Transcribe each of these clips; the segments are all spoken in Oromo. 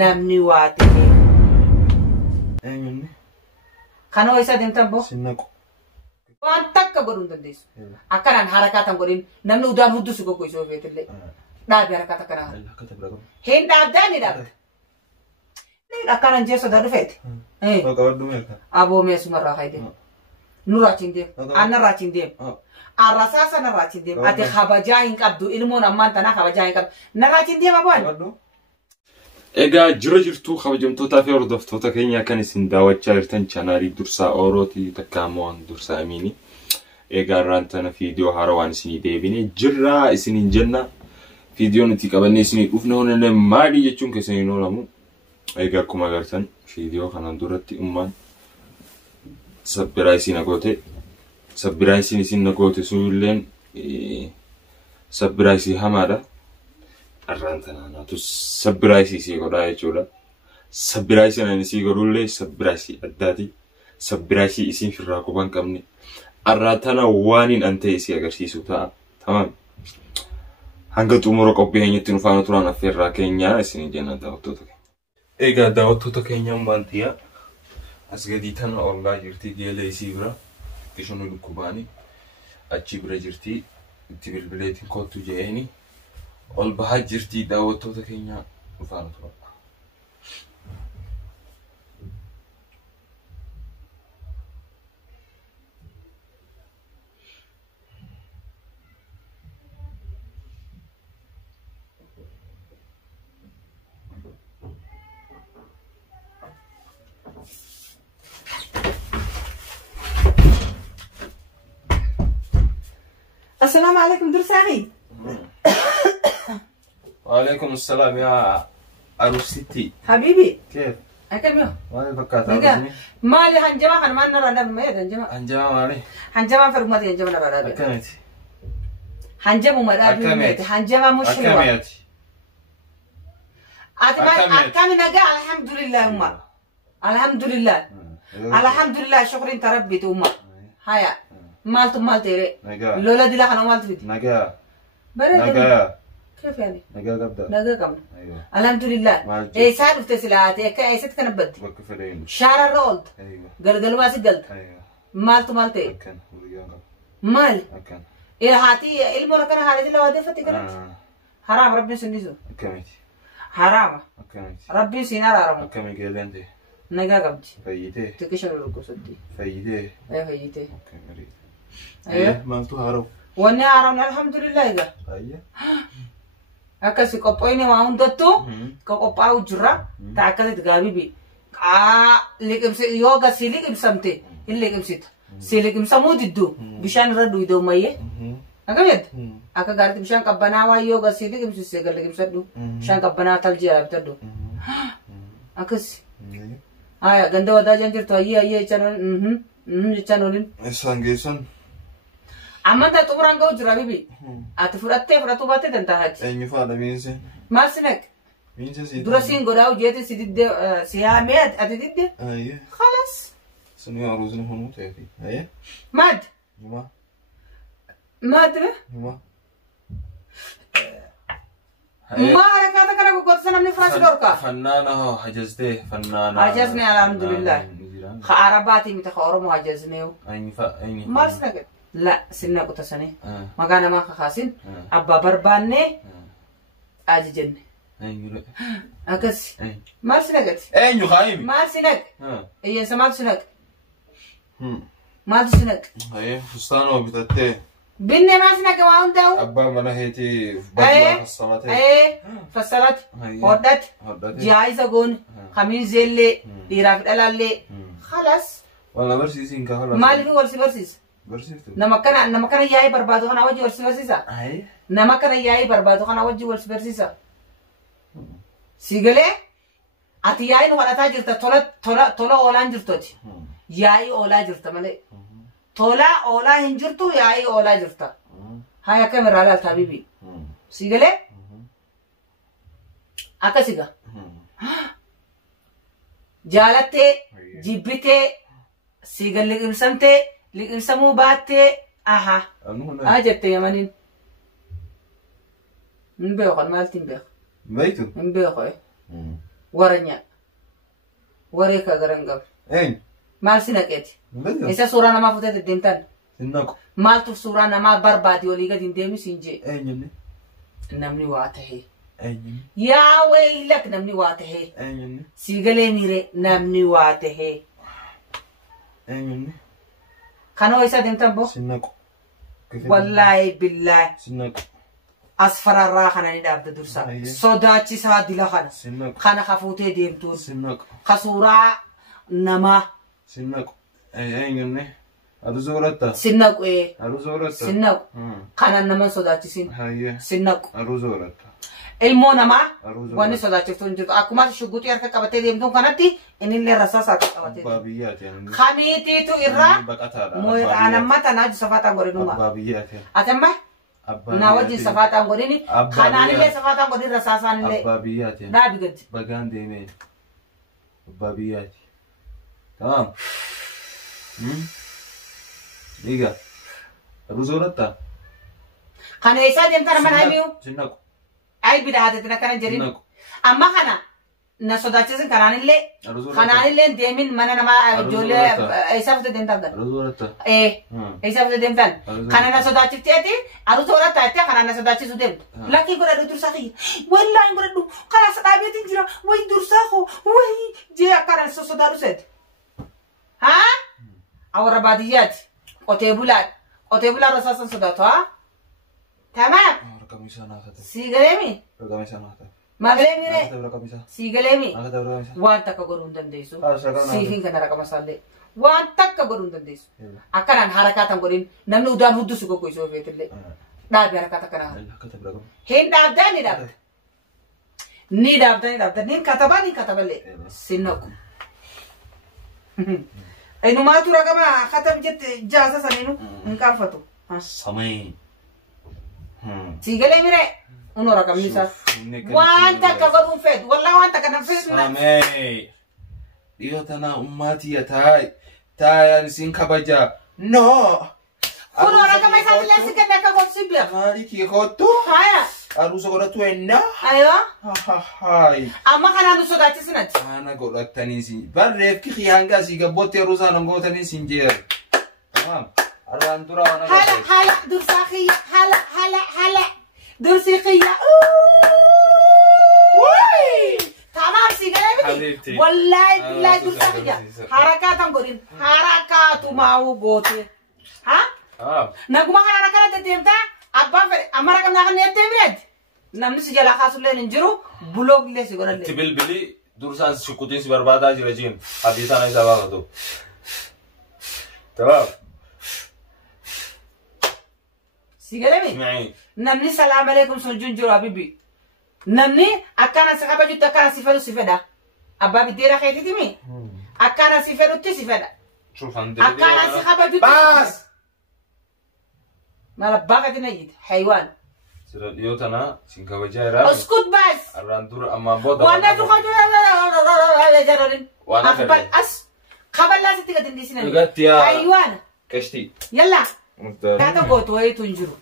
namni waati eenyuuni kanoo isa deemtan boo sinnaqu waan takka godhuu dandeessu akkanaan harakaatan godhin namni udaan huddusu gogo isoo feetillee dhaabi harakaata kanaa hin dhaabdaa ni dhaabda akkanaan jeessa daa dhufeeti aboo meesumarraa haide nuraachiin deem annarraachiin deem arrasaa sanarraachiin deem ati kabajaa hin qabdu ilmoon ammaan tanaa kabajaa hin qabdu narraachiin deem aboon egaa jirtu kabajamtootaa fi hordoftoota keenya kan isin daawwachaa jirtan chaanaalii Dursaa Orooti takkaamoon Dursaa Amiini egaa irraan tana viidiyoo haarawaan isinii deebine jirra isiniin jenna viidiyoo nuti qabannee isinii dhufne honne maali jechuun keessaniin oolamu egaa akkuma agartan viidiyoo kanaan duratti ummaan sabbiraa isin agoote sabbiraa isin agoote suulleen sabbiraa isin hamaadha arrantana naatu sabbiraa isin godhaa jechuudha sabbiraa isin ani isin godhullee sabbiraa isin addaati sabbiraa isin firraa quban qabne arrantana waaniin ante isin agarsiisu ta'a tamam hanga xumura qophii keenyatti nu faana turaan affeerraa keenya isin jenna daawwattoota keenya egaa daawwattoota keenya mbaantiya as gadi tana ollaa jirti geela isii bira ishunu lukkubaani achi bira jirti itti bilbileetiin kootu jeeni ol bahaa jirti daawwattoota keenya nu faana turaan السلام عليكم درساني وعليكم السلام يا أروستي حبيبي كيف؟ أكمل يوم مالي فكاتا مالي هنجمع خن ما نرى دم ما هنجمع هنجمع مالي هنجمع في رمتي هنجمع نبرة أكملتي هنجمع مدار هنجمع مش أكملتي أكمل نجا الحمد لله أمة الحمد لله الحمد لله شكر أنت ربي توما هيا مالت ترى لولا دي لخنا مالت فيدي نجا نجا كيف يعني نجا قبضة نجا كم الحمد لله إيه سالف تسلات إيه كأي ست كنا بدي شارع رولد قال ما سجلت مالت إيه مال إيه هاتي المرة كنا هذه اللي وادي فتي كنا حرام ربي سنديزو حرام ربي سينار حرام نجا قبضي فايته تكشر الركوسدي فايته إيه فايته ايه ما انتو هارو وانا عرم الحمد لله إذا ايه أكاسي كوبايني ما عندتو كوبايو جرا تأكلت غابي لكم يوغا سيلكم سمتي اللي كم سيت سيلكم سمود الدو بيشان ردو يدو مايه أكيد أكا قالت بيشان كبنا وايوغا سيلكم سيسيغل لكم سدو بيشان كبنا تلجي أبتدو أكاسي هاي غندو ودا جنجر تو أيه channel Sangesan Amanda tu orang kau jurah bibi. Atu furatte furatu bate tentang haji. Enyu fada minse. Marsinek. Minse sih. Durasin gorau jeti sidide siamet ati dide. Aye. Khalas. Seni aruzun honu tadi. Aye. Mad. Numa. Mad be? Numa. ما على كذا كنا بقول سنة من فراش دوركا. فنانة حجزته فنانة. حجزني الحمد لله. خارباتي متخورم حجزنيو. أيني. مرسنك. لا سنة كتسني. ما كان ما خاسين. أبا بربانة. أججن. أيني. أكس. مرسنك. أيني خايم. مرسنك. إيه سمعت سنك. ما تسنك. أيه فستانه بتاعته. بني ما سنك ما عنده. أبا منا هيتي بدلا فصلته. أيه فصلت. هدت. جايزة قون. خمين زلة. يرافع دلالة. خلاص. والله برسيسين كهلا. مالي هو برسيس. برسيسته. نما كان ياي بربادو خنا وجه برسيسا. أيه. نما كان ياي بربادو خنا وجه برسيسا. سيجله. أتياي نوع أتاجر تولا أولان جرتوتي. ياي أولا جرتا ماله. تولا أولا هنجرتو ياي أولا جرتا. هاي كاميرا لا تابيبي. سيجله. أكاسيجا. جالته جيبته سيجل لقمسمته لقمسمو باته أها أجت يا منين نبيخ المال تنبيخ بيتو نبيخ ورنيا وريك غرنغب أين؟ مال سنكتي بدو إيش سورة ما فتت الدمتان سنكو مال تفسورة ما بربادي وليك دندمي سنجي أين يمني؟ نمني واته أين يا ويلك نمني واته أين يمني؟ سيغلي ميري نمني واته أين يمني؟ كانوا إيش دمتان بو سنكو والله بالله سنكو أسفر الراحة نداب درسا صداتي سادي لخنا سنكو خنا خفوتي ديمتون سنكو خسورة نما سنكو أين يمني؟ أروزورتا سنك إيه أروزورتا سنك خنا نما صداتي سن هاي سنك أروزورتا ilmoo namaa Aruuza wanni sodaachiftuu hin jirtu akkuma shugguutii harka qabatee deemtuun kanatti inni illee rasaasaa qabatee Abbaa biyyaati kamiitiitu irraa moo'aanamma tanaa wajjin safaataan godhinuma Abbaa biyyaati atamma naa wajjin safaataan godhini kanaan illee safaataan godhin rasaasaan illee Abbaa biyyaati dhaabi gaddi bagaan deemee Abbaa biyyaati Tamam Diga Aruuzoorata kana eessaa deemtan amma naa himiyu Sinnaku ay bidaatetina kana jedhin Sinnaku amma kana na sodaachisin kanaan illee deemin mana namaa ijoollee eessaa fute deemtan kana Aruuzoorata eessaa fute deemtan kana na sodaachifteeti aruuzoorata jettee kana na sodaachisu deemtu lakkii godhadhu dursaa kiyya wallaahi godhadhu karaa sadhaabeetiin jira wayi dursaa koo wayi jee akkana sodaadhu seeti haa awwarra baadiyyaati qotee bulaan rasaasan sodaatu haa tamaam Sigalemi? Magalemi re? Sigalemi? Waan takka godhuu hin dandeessu. Siifin kana raqama isaallee. Waan takka godhuu hin dandeessu. Akkanaan harakaatan godhin namni udaan huddusu goggoisuu ofeetillee. Dhaabi harakaata kanaa. Hin dhaabdaa ni dhaabda. Ni dhaabda. Ni kataballee. Sinnaqu. Inumaatu raqama katab jette jaasa saninu hin qaanfatu. Samee. Sigalemi re? Uno rakamisa. Wanta kagodun fed. Wallah wanta kana fed. Samee. Iyo tana ummati ya taay sin kabaja. No. Uno rakamisa tilasi kana kagot sibya. Mari ki kotu. Haya. Arusa godhatu enna. Aywa. Hai. Amma kana nu sodaachisinati. Ana godhatanii si. Barreef ki khiyanga si gabbotti arusa nangootanii sin jeer. Tamam. Arwan dura wana. Hala dursa khiya. Hala. Dursi khiya. Woi. Tamam sigalemi. Wallahi billahi dursa khiya. Harakatan godin. Harakatu mau gote. Ha? Naguma harakata deemta. Abbaan fedhe amma raqamni akka inni deebi'eeti. Namni si jalaa kaasuillee hin jiru buloogillee si godhallee. Tibilbili dursaan shukutiin si barbaadaa jira jiin hadiisaan isaa baafatu. Tabaaf. Si galemi. Namni salaam alaikum sun jiru habibi. Namni akkana si kabajuttu akkana si fedhu si fedha. Abbaa biddeera keetiiti mi? Akkana si fedhutti si fedha. Akkana si kabajuttu. Baas. Mala bakati na yid حيوان سير اليوتنا سينكوجا يرا اسكت بس الراندور اما بودا وانا تخرج هذا جرالين اقبل قبل لازم تيجي تنديسنا حيوان كشتي يلا هذا قوت وي تنجرو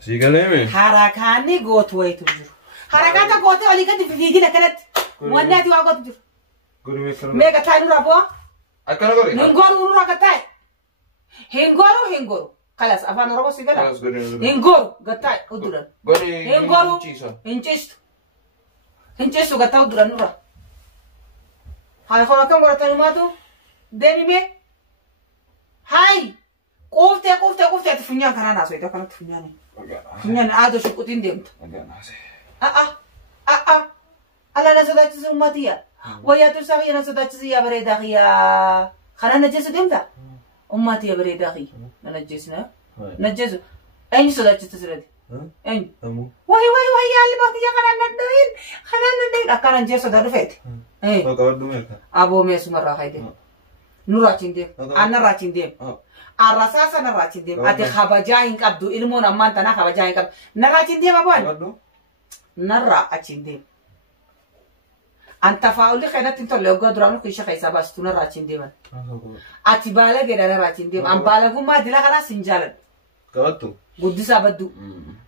سيغلمي حركاني قوت وي تنجرو حركات قوت ولي قد في فيدينا كانت وانا تي واقوت تنجرو ميغا تاينو رابو اكنا غوري هنغورو نورا كتاي هنغورو خلاص أفان ربع سيجلا. إنغور قطع أدوران. إنغورو. إنجستو قطع أدوران نورا. هاي خلاص كم قرأت نماتو؟ دمي مي. هاي. كوفته تفنيان كنا ناسوي ده كنا تفنياني. تفنيان عادو شو كتين ديمت. على ناس ده تزوم ماتيا. ويا ترسخي ناس ده تزيا بريدا خيا. خنا نجسو ديمتا. أمتي يا بريد أخي نجسنا نجسوا أين صدق تسردي أين وهي يا اللي ما تيجي خلنا ندين أكان نجس صدق فيت إيه أبو ميس مرة هيدا نوراتين ديم أنا راتين ديم الرصاص أنا راتين ديم أتى خبجاين كابدو إلمون أمان تنا خبجاين كاب نراتين ديم أبوان نراتين ديم أنت فاولي خينا تنتو لوجو درامو كيشة خيسا بس تونا راتين ديمان أتبالا جدا راتين ديم أم بالا قوم ما دلا خلاص سنجالن قدسة بدو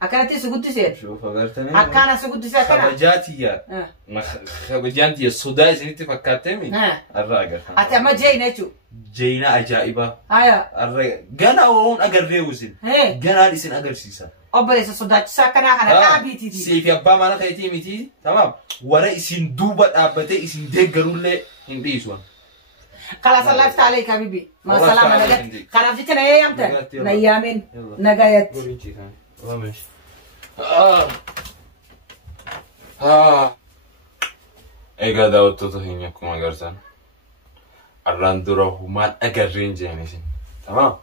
أكانت سقدسة شوف أقرتني أكان سقدسة أكان خبجاتي يا خبجاتي يا السوداء زين تفكرتني الرأي أتما جينا شو جينا عجائبة هيا الرأي جنا وون أقر ريوزين جنا لسن أقر سيسا أبليس الصداع ساكنا أنا كابيتي سيف يبا ما نخيتي ميتي تمام ورا اسم دوبة أبتة اسم دقرون له هنديسوان خلاص الله يفتح عليك حبيبي ما سلام عليك خلاص جيتنا يا يامتى نيامين نجايت egaa daawwattoota keenya akkuma agartan arraan dura humaan agarreen jeenesin tamam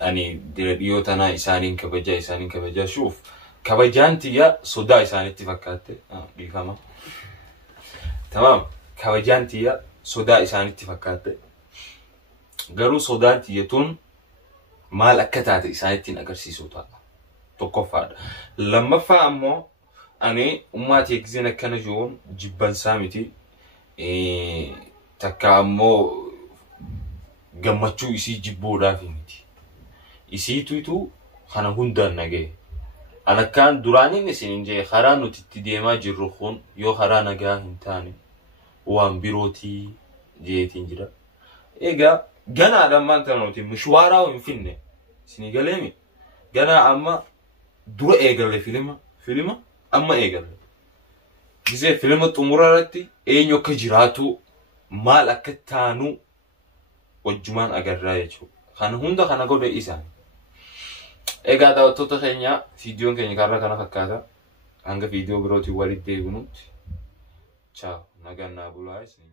ani dhiyoo tanaa isaaniin kabajaa shuuf kabajaan tiyya sodaa isaanitti fakkaatte dhiifama tamam kabajaan tiyya sodaa isaanitti fakkaatte garuu sodaan tiyya tun maal akka taate isaanittiin agarsiisuu ta'a tokkoffaadha lammaffaa ammoo ani ummaati eegzina kana joon jibban saamiti takka ammoo gammachuu isii jibboodhaaf miti isiituitu kana hundaan nagee anakkaan duraanin isin jee karaa nuti itti deemaa jirru kun yoo karaa nagaa hin taane waan birootii jeetiin jira egaa ganaadhaan maanta nuti mishwaaraa hin finne isinii galeemi ganaa amma dura eegalle filima amma eegalle gisee filima xumura irratti eenyu akka jiraatu maal akka taanu wajjumaan agarraa jechuudha kana hunda kana godhe isaan egaa daawwattoota keenya viidiyoon keenya karra kana fakkaata hanga viidiyoo birootiin walitti deebinutti ciao nagaan naa bulaa isin